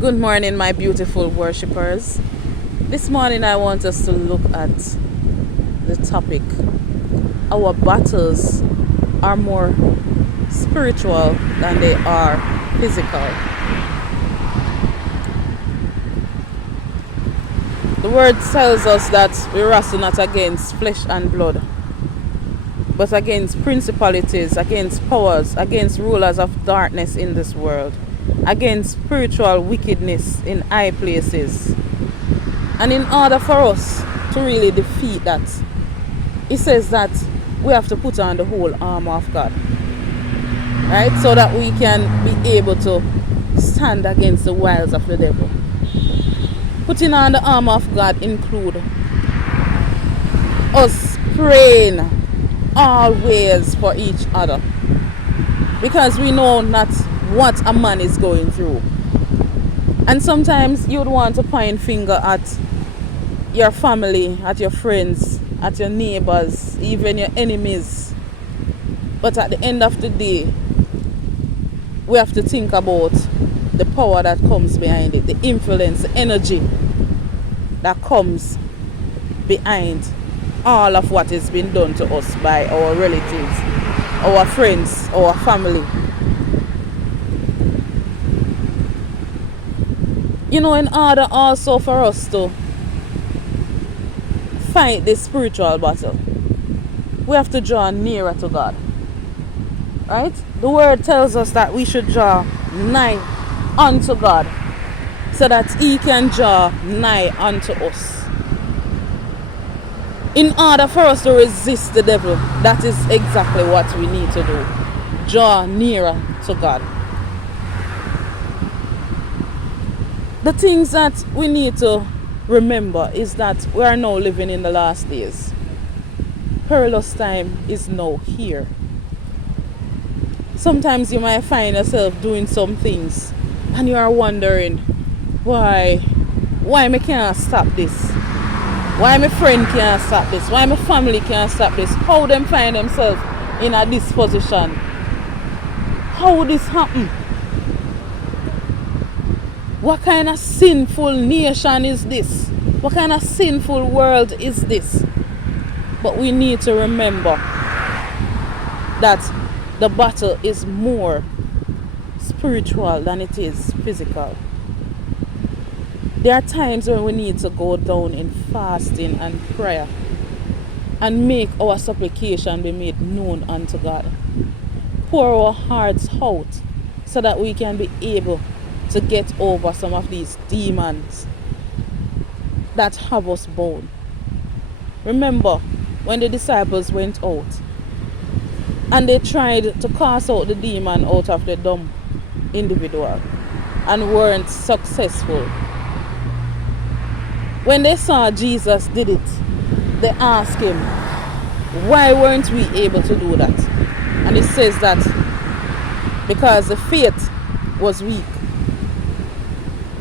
Good morning, my beautiful worshippers. This morning, I want us to look at the topic. Our battles are more spiritual than they are physical. The word tells us that we wrestle not against flesh and blood, but against principalities, against powers, against rulers of darkness in this world, against spiritual wickedness in high places. And in order for us to really defeat that, it says that we have to put on the whole armor of God, right? So that we can be able to stand against the wiles of the devil. Putting on the armor of God include us praying always for each other, because we know not what a man is going through. And sometimes you'd want to point finger at your family, at your friends, at your neighbors, even your enemies. But at the end of the day, we have to think about the power that comes behind it, the influence, the energy that comes behind all of what has been done to us by our relatives, our friends, our family. In order also for us to fight this spiritual battle, we have to draw nearer to God. Right? The word tells us that we should draw nigh unto God, so that He can draw nigh unto us. In order for us to resist the devil, that is exactly what we need to do. Draw nearer to God. The things that we need to remember is that we are now living in the last days. Perilous time is now here. Sometimes you might find yourself doing some things and you are wondering, why me can't stop this? Why my friend can't stop this? Why my family can't stop this? How them find themselves in a this position? How this happen? What kind of sinful nation is this? What kind of sinful world is this? But we need to remember that the battle is more spiritual than it is physical. There are times when we need to go down in fasting and prayer and make our supplication be made known unto God. Pour our hearts out so that we can be able to get over some of these demons that have us bound. Remember when the disciples went out and they tried to cast out the demon out of the dumb individual and weren't successful. When they saw Jesus did it, they asked him, why weren't we able to do that? And he says that because the faith was weak.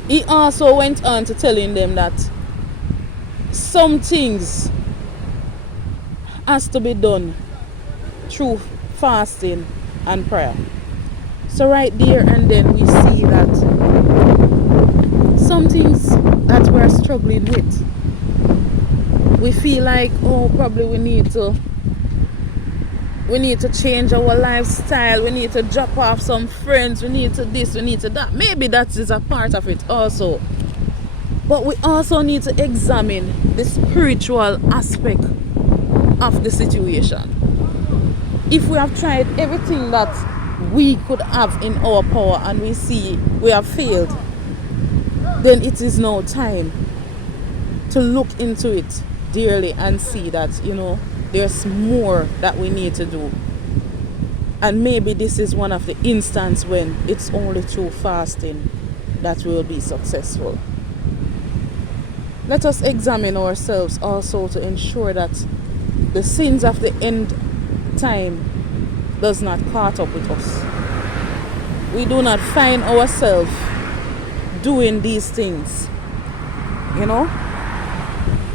He also went on to telling them that some things has to be done through fasting and prayer. So right there and then we see that some things that we're struggling with, we feel like, probably we need to change our lifestyle, we need to drop off some friends, we need to this, we need to that. Maybe that is a part of it also. But we also need to examine the spiritual aspect of the situation. If we have tried everything that we could have in our power and we see we have failed, then it is now time to look into it dearly and see that, there's more that we need to do. And maybe this is one of the instances when it's only through fasting that we will be successful. Let us examine ourselves also to ensure that the sins of the end time does not catch up with us. We do not find ourselves doing these things.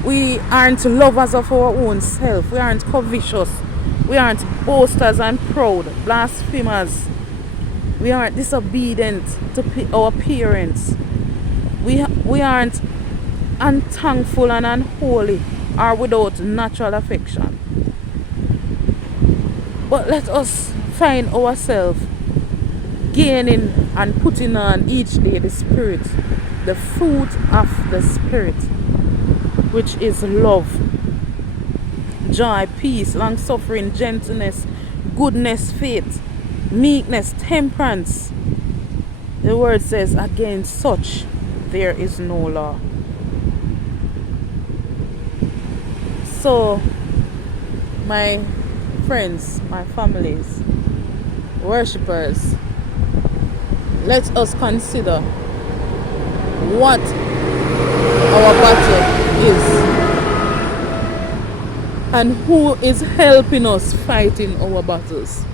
We aren't lovers of our own self. We aren't covetous. We aren't boasters and proud, blasphemers. We aren't disobedient to our parents. We aren't unthankful and unholy or without natural affection. But let us find ourselves gaining and putting on each day the Spirit, the fruit of the Spirit, which is love, joy, peace, long suffering, gentleness, goodness, faith, meekness, temperance. The word says, against such there is no law. So, my friends, my families, worshippers, let us consider what our battle is and who is helping us fighting our battles.